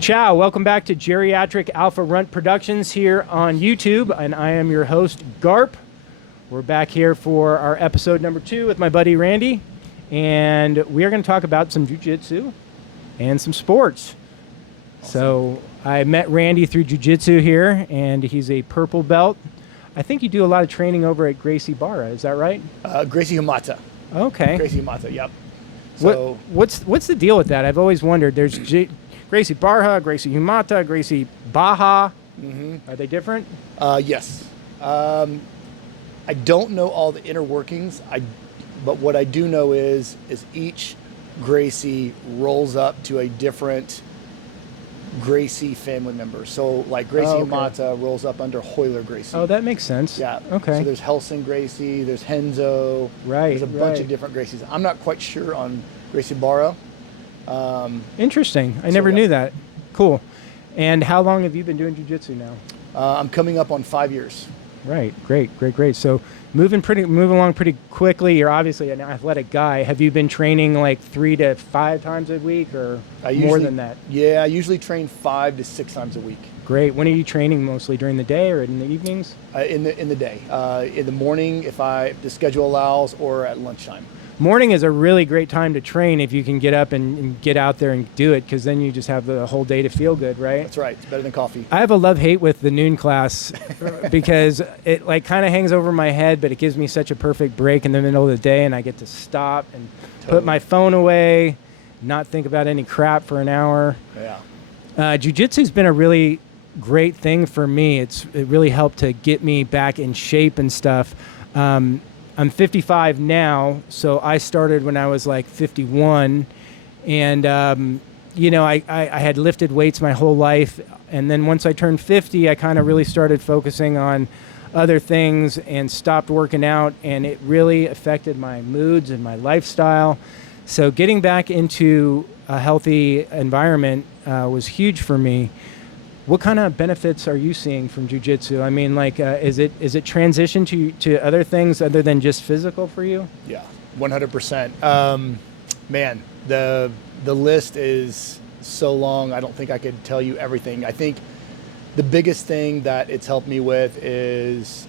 Ciao, welcome back to Geriatric Alpha Runt Productions here on YouTube, and I am your host, Garp. We're back here for our episode number 2 with my buddy Randy, and we are going to talk about some jiu-jitsu and some sports. Awesome. So I met Randy through jiu-jitsu here, and he's a purple belt. I think you do a lot of training over at Gracie Barra, is that right? Gracie Humata. Okay. Gracie Humata, yep. So what's the deal with that? I've always wondered. There's Gracie Barra, Gracie Humata, Gracie Baja. Are they different? Yes. I don't know all the inner workings. But what I do know is each Gracie rolls up to a different Gracie family member. So like Gracie Humata rolls up under Hoyler Gracie. Oh, that makes sense. Yeah. Okay. So there's Helsing Gracie, there's Henzo. Right. There's a bunch of different Gracies. I'm not quite sure on Gracie Barra. Interesting. I never knew that. Cool. And how long have you been doing jiu-jitsu now? I'm coming up on 5 years. Right. Great. So moving along pretty quickly. You're obviously an athletic guy. Have you been training like 3 to 5 times a week or more than that? Yeah, I usually train 5 to 6 times a week. Great. When are you training mostly? During the day or in the evenings? In the day. In the morning, if the schedule allows, or at lunchtime. Morning is a really great time to train if you can get up and get out there and do it, because then you just have the whole day to feel good, right? That's right. It's better than coffee. I have a love-hate with the noon class because it like kind of hangs over my head, but it gives me such a perfect break in the middle of the day, and I get to stop and put my phone away, not think about any crap for an hour. Yeah. Jiu-jitsu's been a really great thing for me. It really helped to get me back in shape and stuff. I'm 55 now, so I started when I was like 51, and I had lifted weights my whole life, and then once I turned 50, I kind of really started focusing on other things and stopped working out, and it really affected my moods and my lifestyle. So getting back into a healthy environment was huge for me. What kind of benefits are you seeing from jiu-jitsu? I mean, like, is it transition to other things other than just physical for you? Yeah, 100%. Man, the list is so long. I don't think I could tell you everything. I think the biggest thing that it's helped me with is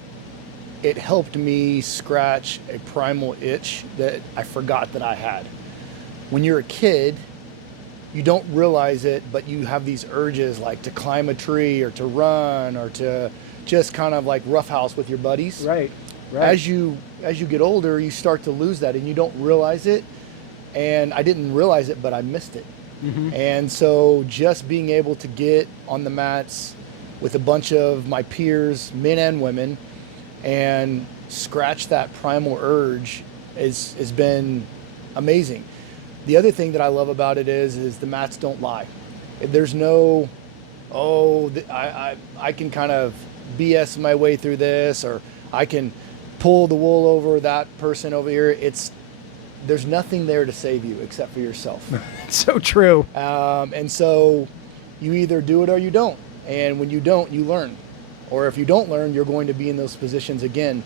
it helped me scratch a primal itch that I forgot that I had. When you're a kid, you don't realize it, but you have these urges like to climb a tree or to run or to just kind of like roughhouse with your buddies. Right. As you get older, you start to lose that and you don't realize it. And I didn't realize it, but I missed it. Mm-hmm. And so just being able to get on the mats with a bunch of my peers, men and women, and scratch that primal urge has been amazing. The other thing that I love about it is the mats don't lie. There's no, I can kind of BS my way through this, or I can pull the wool over that person over here. There's nothing there to save you except for yourself. So true. And so you either do it or you don't. And when you don't, you learn. Or if you don't learn, you're going to be in those positions again.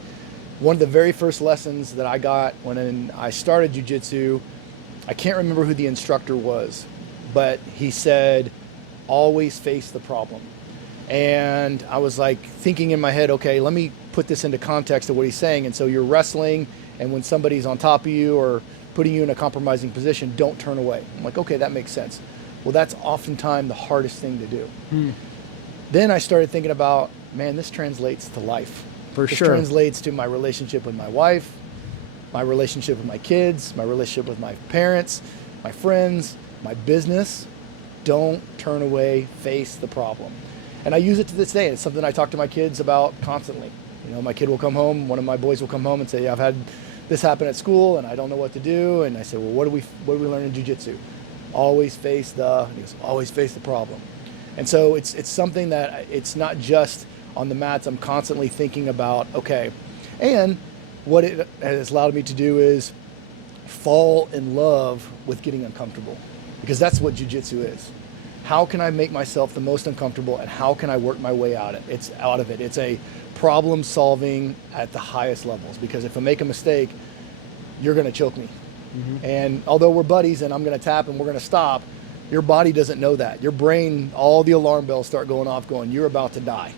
One of the very first lessons that I got when I started jiu-jitsu, I can't remember who the instructor was, but he said, always face the problem. And I was like thinking in my head, okay, let me put this into context of what he's saying. And so you're wrestling, and when somebody's on top of you or putting you in a compromising position, don't turn away. I'm like, okay, that makes sense. Well, that's oftentimes the hardest thing to do. Then I started thinking about, man, this translates to life. For this sure. Translates to my relationship with my wife, my relationship with my kids, my relationship with my parents, my friends, my business. Don't turn away, face the problem. And I use it to this day. It's something I talk to my kids about constantly. You know, my kid will come home, one of my boys will come home and say, I've had this happen at school and I don't know what to do. And I say, well, what do we learn in jiu-jitsu? Always face the problem. And so it's something that it's not just on the mats. I'm constantly thinking about, okay, and what it has allowed me to do is fall in love with getting uncomfortable, because that's what jiu-jitsu is. How can I make myself the most uncomfortable, and how can I work my way out of it? It's a problem solving at the highest levels, because if I make a mistake, you're going to choke me. Mm-hmm. And although we're buddies and I'm going to tap and we're going to stop, Your body doesn't know that. Your brain, all the alarm bells start going off going, you're about to die.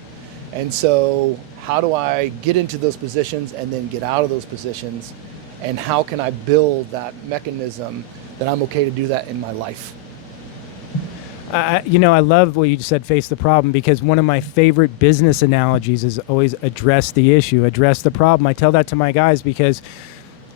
And so how do I get into those positions and then get out of those positions? And how can I build that mechanism that I'm okay to do that in my life? I love what you just said, face the problem, because one of my favorite business analogies is always address the issue, address the problem. I tell that to my guys because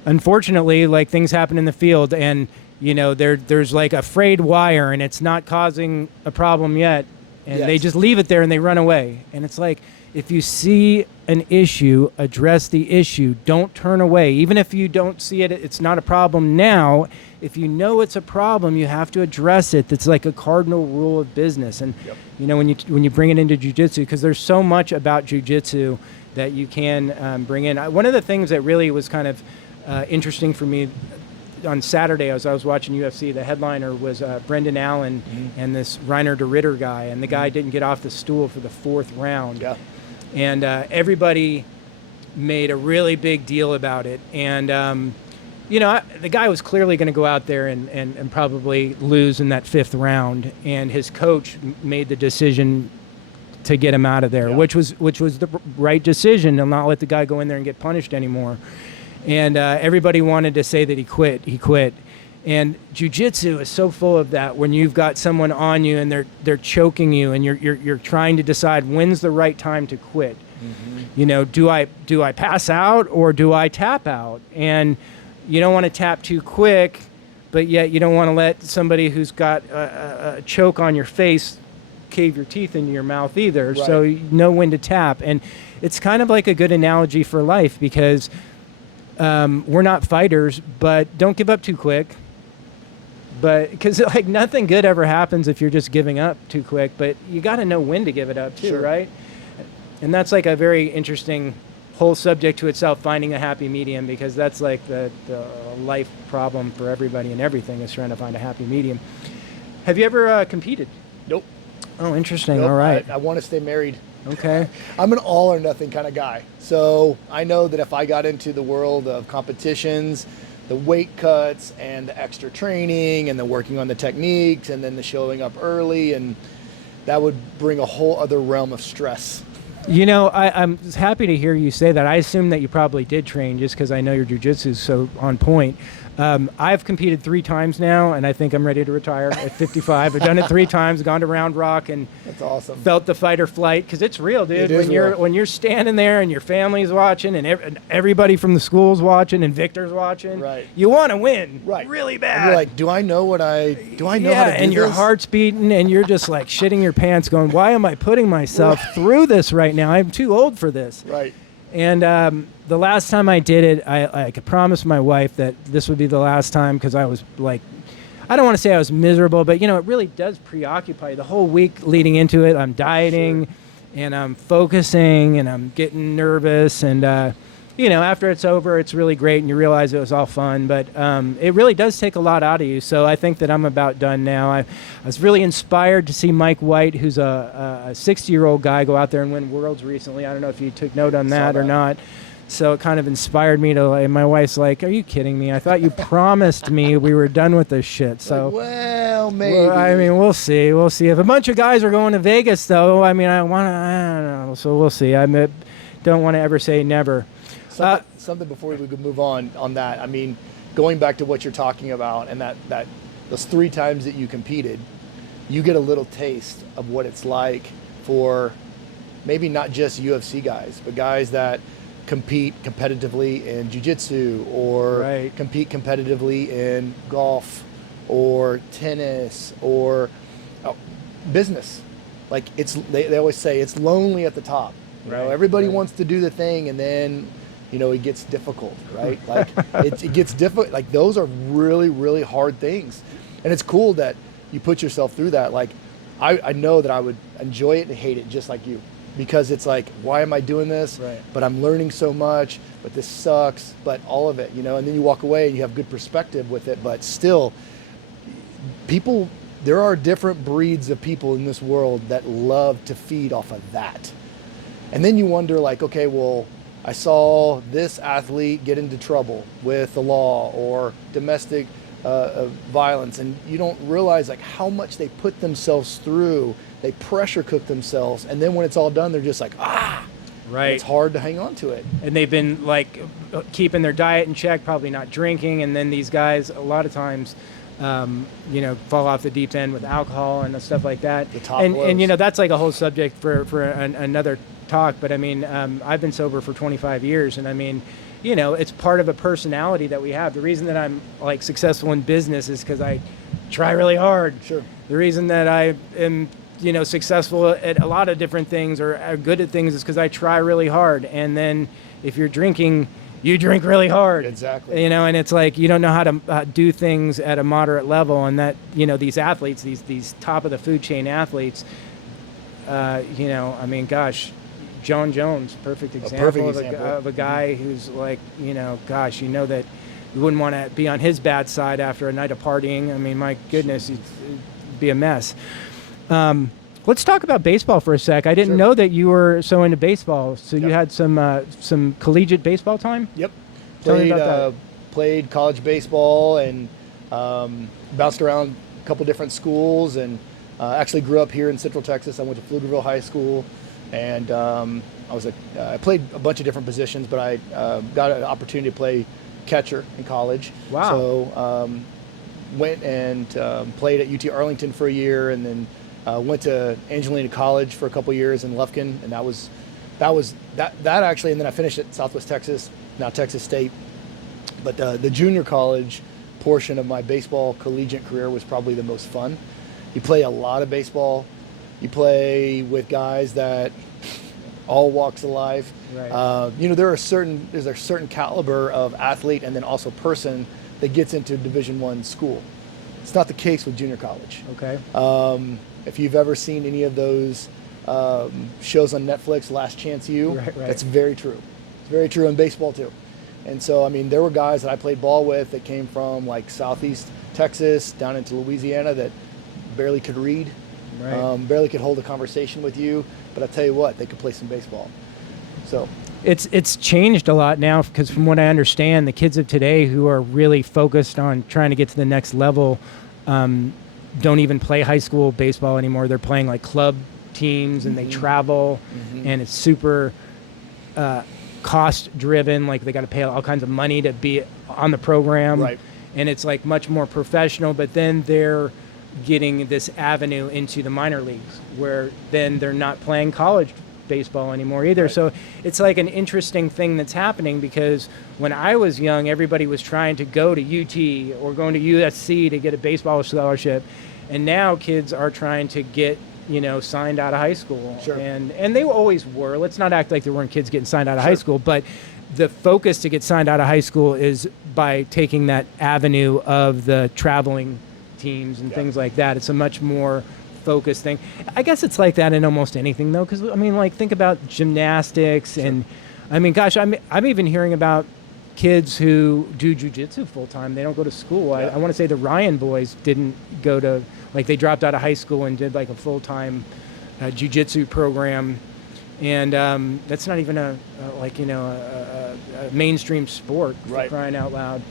unfortunately, like, things happen in the field and, there's like a frayed wire and it's not causing a problem yet. And they just leave it there and they run away. And it's like, if you see an issue, address the issue. Don't turn away. Even if you don't see it, it's not a problem now. If you know it's a problem, you have to address it. That's like a cardinal rule of business. And when you bring it into jiu-jitsu, because there's so much about jiu-jitsu that you can bring in. One of the things that really was kind of interesting for me on Saturday, as I was watching UFC, the headliner was Brendan Allen and this Reiner de Ritter guy, and the guy didn't get off the stool for the 4th round. Yeah. And everybody made a really big deal about it. And, the guy was clearly going to go out there and probably lose in that 5th round. And his coach made the decision to get him out of there, which was the right decision, to not let the guy go in there and get punished anymore. And everybody wanted to say that he quit. He quit. And jiu-jitsu is so full of that, when you've got someone on you and they're choking you and you're trying to decide when's the right time to quit. Do I pass out or do I tap out? And you don't want to tap too quick, but yet you don't want to let somebody who's got a choke on your face cave your teeth into your mouth either. Right. So you know when to tap. And it's kind of like a good analogy for life, because we're not fighters, but don't give up too quick. But because like nothing good ever happens if you're just giving up too quick, but you got to know when to give it up too, right? And that's like a very interesting whole subject to itself, finding a happy medium, because that's like the life problem for everybody and everything, is trying to find a happy medium. Have you ever competed? Nope. Oh, interesting. Nope. All right. I want to stay married. Okay. I'm an all or nothing kind of guy. So I know that if I got into the world of competitions, the weight cuts and the extra training and the working on the techniques and then the showing up early, and that would bring a whole other realm of stress. I'm happy to hear you say that. I assume that you probably did train, just because I know your jiu-jitsu is so on point. I've competed 3 times now, and I think I'm ready to retire at 55. I've done it 3 times, gone to Round Rock, and that's awesome. Felt the fight or flight, because it's real, dude. When you're standing there and your family's watching and everybody from the school's watching and Victor's watching, right, you want to win, right, really bad. And you're like, do I know how to do and your this? Heart's beating, and you're just like shitting your pants, going, why am I putting myself through this right now? I'm too old for this. Right. And the last time I did it, I could promise my wife that this would be the last time, because I was like, I don't want to say I was miserable, but, it really does preoccupy you. The whole week leading into it, I'm dieting, and I'm focusing, and I'm getting nervous. And, after it's over, it's really great, and you realize it was all fun. But it really does take a lot out of you. So I think that I'm about done now. I was really inspired to see Mike White, who's a 60-year-old guy, go out there and win Worlds recently. I don't know if you took note on that or not. So it kind of inspired me to, and my wife's like, are you kidding me? I thought you promised me we were done with this shit. So, well, maybe. We'll see. We'll see. If a bunch of guys are going to Vegas, though, I don't know. So we'll see. I don't want to ever say never. Something before we could move on that. Going back to what you're talking about, and that those 3 times that you competed, you get a little taste of what it's like for maybe not just UFC guys, but guys that compete competitively in jiu-jitsu or compete competitively in golf or tennis or business. Like they always say it's lonely at the top. Everybody wants to do the thing, and then it gets difficult, right? Like it gets difficult. Like those are really, really hard things, and it's cool that you put yourself through that. Like I know that I would enjoy it and hate it just like you, because it's like, why am I doing this? Right. But I'm learning so much, but this sucks, but all of it, and then you walk away and you have good perspective with it. But still, there are different breeds of people in this world that love to feed off of that. And then you wonder, like, okay, well, I saw this athlete get into trouble with the law or domestic violence, and you don't realize like how much they put themselves through. They pressure cook themselves, and then when it's all done, they're just like, Right. It's hard to hang on to it. And they've been like keeping their diet in check, probably not drinking, and then these guys a lot of times fall off the deep end with alcohol and stuff like that. The top and blows. that's like a whole subject for another talk. But I mean, I've been sober for 25 years, and I mean, it's part of a personality that we have. The reason that I'm like successful in business is because I try really hard. Sure. The reason that I am successful at a lot of different things or are good at things is because I try really hard. And then if you're drinking, you drink really hard. Exactly. And it's like you don't know how to do things at a moderate level. And that, these athletes, these top of the food chain athletes, I mean, gosh, John Jones, perfect example, of a guy who's like, gosh, that you wouldn't want to be on his bad side after a night of partying. I mean, my goodness, it'd be a mess. Let's talk about baseball for a sec. I didn't know that you were so into baseball. So you had some collegiate baseball time? Yep. Tell me about that. Played college baseball and bounced around a couple different schools, and actually grew up here in Central Texas. I went to Pflugerville High School, and I played a bunch of different positions, but I got an opportunity to play catcher in college. Wow. So went and played at UT Arlington for a year, and then went to Angelina College for a couple years in Lufkin, and that actually, and then I finished at Southwest Texas, now Texas State. But the junior college portion of my baseball collegiate career was probably the most fun. You play a lot of baseball. You play with guys that all walks of life. Right. There's a certain caliber of athlete and then also person that gets into Division I school. It's not the case with junior college. Okay. If you've ever seen any of those shows on Netflix, Last Chance U, right. That's very true. It's very true in baseball too. And so, I mean, there were guys that I played ball with that came from like Southeast Texas down into Louisiana that barely could read, barely could hold a conversation with you. But I tell you what, they could play some baseball. So it's changed a lot now, because from what I understand, the kids of today who are really focused on trying to get to the next level don't even play high school baseball anymore. They're playing like club teams, and they travel, and it's super cost driven. Like they got to pay all kinds of money to be on the program, right. And it's like much more professional. But then they're getting this avenue into the minor leagues, where then they're not playing college baseball anymore either. Right. So it's like an interesting thing that's happening, because when I was young, everybody was trying to go to UT or going to USC to get a baseball scholarship, and now kids are trying to get signed out of high school. Sure. And they always were. Let's not act like there weren't kids getting signed out of high school, but the focus to get signed out of high school is by taking that avenue of the traveling teams and things like that. It's a much more focused thing. I guess it's like that in almost anything, though, because I mean, like, think about gymnastics, and I mean, gosh, I'm even hearing about kids who do jiu-jitsu full time. They don't go to school. I want to say the Ryan boys didn't go to, like, they dropped out of high school and did like a full-time jiu-jitsu program, and that's not even a mainstream sport, for crying out loud.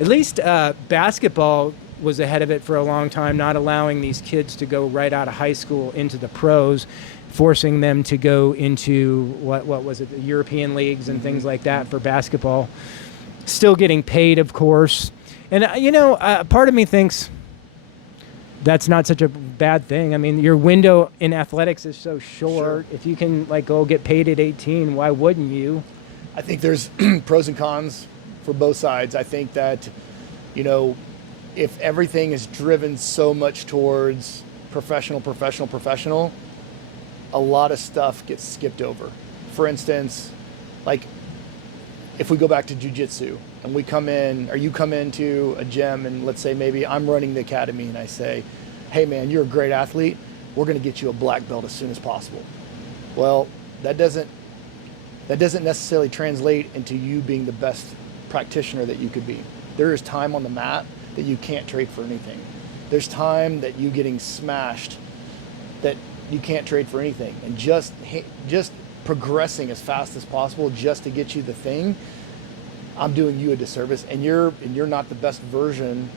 At least basketball was ahead of it for a long time, not allowing these kids to go right out of high school into the pros, forcing them to go into what was it, the European leagues and things like that for basketball. Still getting paid, of course. And part of me thinks that's not such a bad thing. I mean, your window in athletics is so short. If you can go get paid at 18, why wouldn't you? I think there's pros and cons for both sides. I think that, if everything is driven so much towards professional, a lot of stuff gets skipped over. For instance, like if we go back to jiu-jitsu and we come in, or you come into a gym, and let's say maybe I'm running the academy, and I say, hey man, you're a great athlete. We're going to get you a black belt as soon as possible. Well, that doesn't necessarily translate into you being the best practitioner that you could be. There is time on the mat that you can't trade for anything. There's time that you getting smashed that you can't trade for anything. And just progressing as fast as possible just to get you the thing, I'm doing you a disservice. And you're not the best version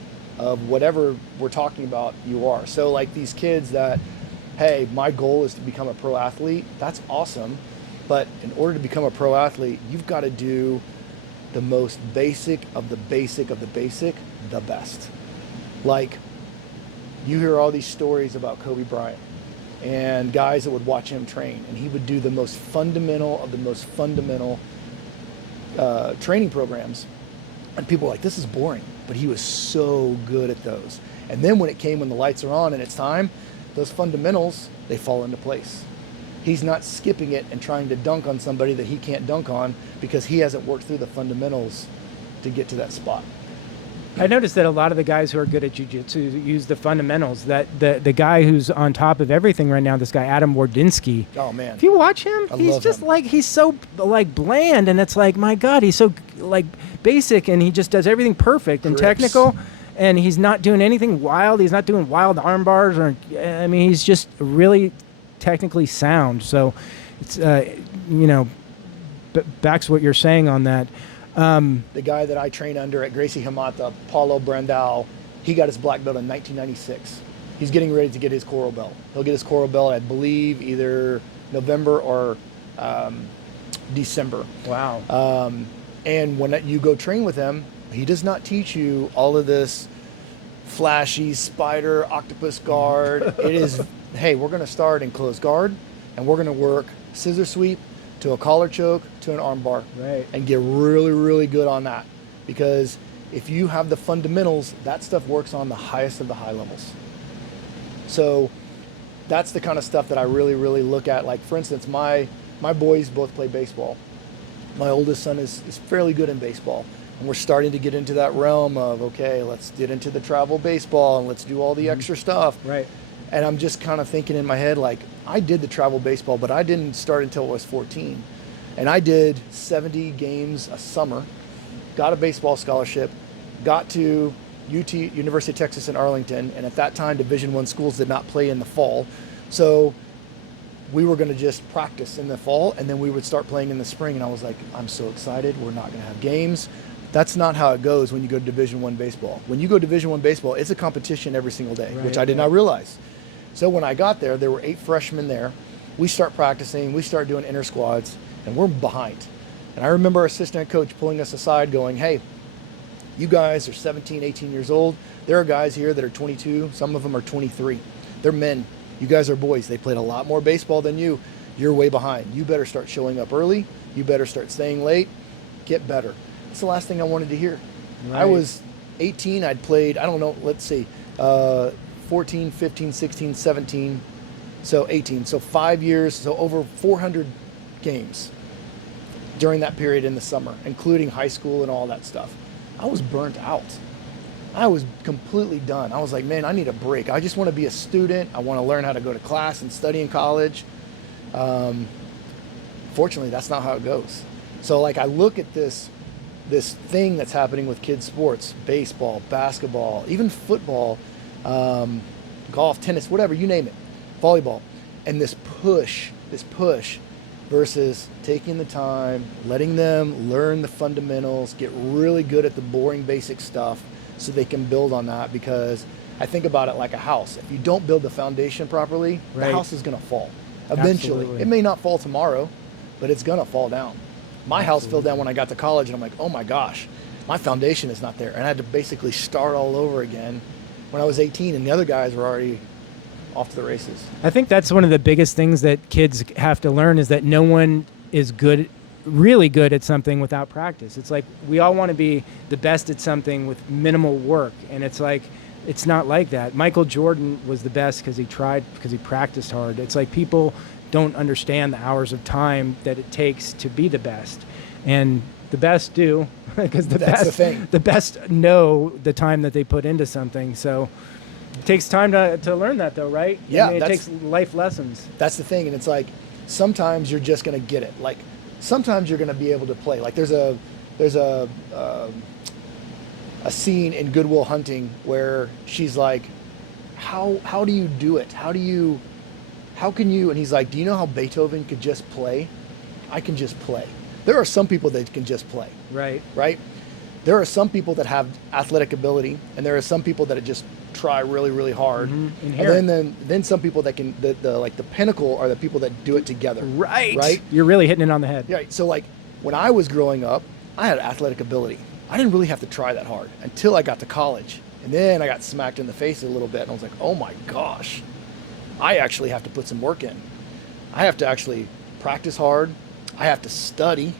of whatever we're talking about you are. So like these kids that, hey, my goal is to become a pro athlete, that's awesome. But in order to become a pro athlete, you've got to do the most basic of the basic of the basic, the best. Like, you hear all these stories about Kobe Bryant and guys that would watch him train, and he would do the most fundamental of the most fundamental training programs. And people were like, this is boring. But he was so good at those. And then when the lights are on and it's time, those fundamentals, they fall into place. He's not skipping it and trying to dunk on somebody that he can't dunk on because he hasn't worked through the fundamentals to get to that spot. I noticed that a lot of the guys who are good at jiu-jitsu use the fundamentals. That the guy who's on top of everything right now, this guy Adam Wardinsky. Oh man! If you watch him, he's just him. Like he's so like bland, and it's like, my God, he's so like basic, and he just does everything perfect and technical, and he's not doing anything wild. He's not doing wild arm bars, or I mean, he's just really technically sound. So it's backs what you're saying on that. The guy that I train under at Gracie Hamata, Paulo Brandao, he got his black belt in 1996. He's getting ready to get his coral belt. He'll get his coral belt, I believe, either November or December. Wow. And when you go train with him, he does not teach you all of this flashy spider, octopus guard. It is, hey, we're going to start in closed guard, and we're going to work scissor sweep to a collar choke to an arm bar, right, and get really, really good on that. Because if you have the fundamentals, that stuff works on the highest of the high levels. So that's the kind of stuff that I really, really look at. Like, for instance, my boys both play baseball. My oldest son is fairly good in baseball. And we're starting to get into that realm of, okay, let's get into the travel baseball and let's do all the extra stuff. Right. And I'm just kind of thinking in my head, like, I did the travel baseball, but I didn't start until I was 14. And I did 70 games a summer, got a baseball scholarship, got to University of Texas in Arlington. And at that time, Division I schools did not play in the fall. So we were going to just practice in the fall, and then we would start playing in the spring. And I was like, I'm so excited. We're not going to have games. That's not how it goes when you go to Division I baseball. When you go to Division I baseball, it's a competition every single day, right, which I did not realize. So when I got there were 8 freshmen there. We start practicing, we start doing inter squads, and we're behind. And I remember our assistant coach pulling us aside going, hey, you guys are 17, 18 years old. There are guys here that are 22. Some of them are 23. They're men. You guys are boys. They played a lot more baseball than you. You're way behind. You better start showing up early. You better start staying late. Get better. That's the last thing I wanted to hear. Right. I was 18. I'd played, I don't know, let's see, 14, 15, 16, 17, so 18. So 5 years, so over 400 games during that period in the summer, including high school and all that stuff. I was burnt out. I was completely done. I was like, man, I need a break. I just want to be a student. I want to learn how to go to class and study in college. Fortunately, that's not how it goes. So like I look at this thing that's happening with kids' sports, baseball, basketball, even football, golf, tennis, whatever, you name it, volleyball, and this push versus taking the time, letting them learn the fundamentals, get really good at the boring basic stuff so they can build on that. Because I think about it like a house. If you don't build the foundation properly, right, the house is going to fall. Eventually. Absolutely. It may not fall tomorrow, but it's going to fall down. My house fell down when I got to college, and I'm like, oh my gosh, my foundation is not there. And I had to basically start all over again when I was 18, and the other guys were already off to the races. I think that's one of the biggest things that kids have to learn is that no one is good, really good at something without practice. It's like we all want to be the best at something with minimal work, and it's like it's not like that. Michael Jordan was the best because he tried, because he practiced hard. It's like people don't understand the hours of time that it takes to be the best, and the best do, because the best know the time that they put into something. So it takes time to learn that, though, right? Yeah, I mean, it takes life lessons. That's the thing, and it's like sometimes you're just going to get it. Like sometimes you're going to be able to play. Like there's a scene in Good Will Hunting where she's like, how do you do it? How can you? And he's like, do you know how Beethoven could just play? I can just play. There are some people that can just play. Right. Right? There are some people that have athletic ability, and there are some people that just try really, really hard. Mm-hmm. And then some people that can, the pinnacle are the people that do it together. Right. You're really hitting it on the head. Yeah. So like when I was growing up, I had athletic ability. I didn't really have to try that hard until I got to college. And then I got smacked in the face a little bit, and I was like, oh my gosh, I actually have to put some work in. I have to actually practice hard. I have to study,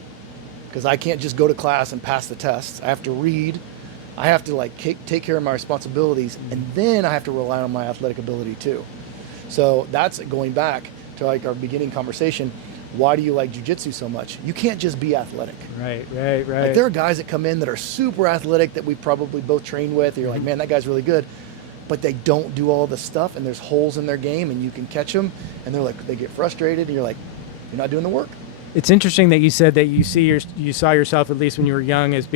because I can't just go to class and pass the tests. I have to read. I have to like take care of my responsibilities, and then I have to rely on my athletic ability too. So that's going back to like our beginning conversation. Why do you like jiu-jitsu so much? You can't just be athletic. Right. Like there are guys that come in that are super athletic that we probably both trained with. And you're like, man, that guy's really good. But they don't do all the stuff, and there's holes in their game, and you can catch them, and they're like, they get frustrated, and you're like, you're not doing the work. It's interesting that you said that you saw yourself, at least when you were young, as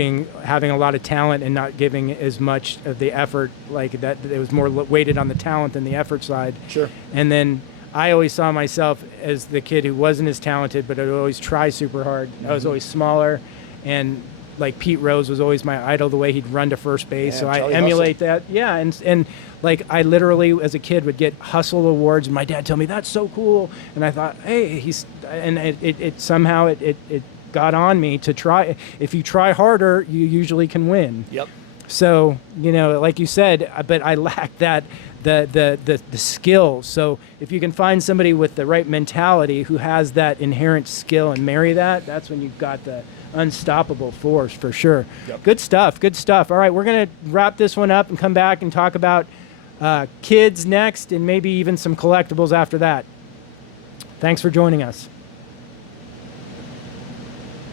having a lot of talent and not giving as much of the effort, like that it was more weighted on the talent than the effort side. Sure. And then I always saw myself as the kid who wasn't as talented, but I would always try super hard. I was always smaller, and like Pete Rose was always my idol, the way he'd run to first base. Yeah, so I Charlie emulate that. Yeah, and like I literally as a kid would get hustle awards, and my dad told me that's so cool, and I thought, hey, it somehow got on me to try. If you try harder, you usually can win. Yep. So like you said, but I lacked that. The skills. So if you can find somebody with the right mentality who has that inherent skill and marry that, that's when you've got the unstoppable force for sure. Yep. Good stuff. All right, we're going to wrap this one up and come back and talk about kids next, and maybe even some collectibles after that. Thanks for joining us.